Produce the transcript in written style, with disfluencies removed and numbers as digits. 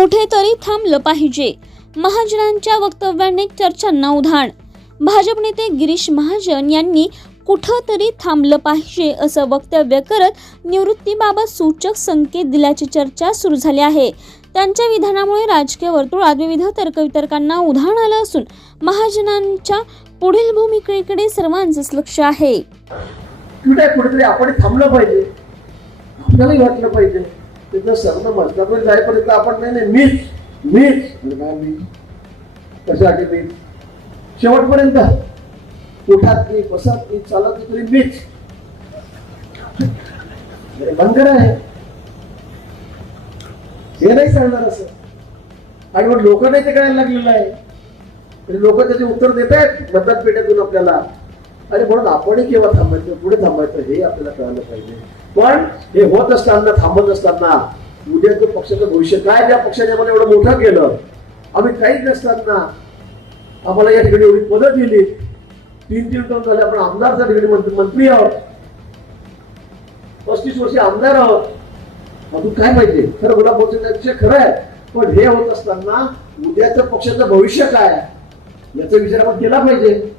कुठेतरी थांबलं पाहिजे. महाजनांच्या वक्तव्याने चर्चांना उधाण. भाजप नेते गिरीश महाजन यांनी कुठंतरी थांबलं पाहिजे असं वक्तव्य करत निवृत्तीबाबत सूचक संकेत दिल्याची चर्चा सुरू झाली आहे. त्यांच्या विधानामुळे राजकीय वर्तुळात विविध तर्कवितर्कांना उधाण आलं असून महाजनांच्या पुढील भूमिकेकडे सर्वांचंच लक्ष आहे. कुठेतरी आपण थांबलं पाहिजे, आपल्यालाही वाटलं पाहिजे. तिथं सगळं मजल्यापर्यंत जाईपर्यंत आपण नाही मीच कशासाठी मीच शेवटपर्यंत उठात नाही बसत नाही चालत तरी मीच बंद आहे. हे नाही सांगणार असं. आणि मग लोक नाही ते करायला लागलेलं आहे. लोक त्याचे उत्तर देत आहेत मतदान पेट्यातून आपल्याला. आणि म्हणून आपणही केव्हा थांबायचं, पुढे थांबायचं हे आपल्याला कळायला पाहिजे. पण हे होत असताना, थांबत असताना उद्याचं पक्षाचं भविष्य काय, ज्या पक्षाने आम्हाला एवढं मोठं केलं, आम्ही काहीच नसताना आम्हाला या ठिकाणी एवढी पदं दिली, 3-3 टर्म झाले आपण आमदार त्या ठिकाणी मंत्री आहोत, 35 वर्षे आमदार आहोत. अजून काय पाहिजे? खरं गुलाब पोहोचण्याचे खरं आहे. पण हे होत असताना उद्याचं पक्षाचं भविष्य काय याचा विचार आपण केला पाहिजे.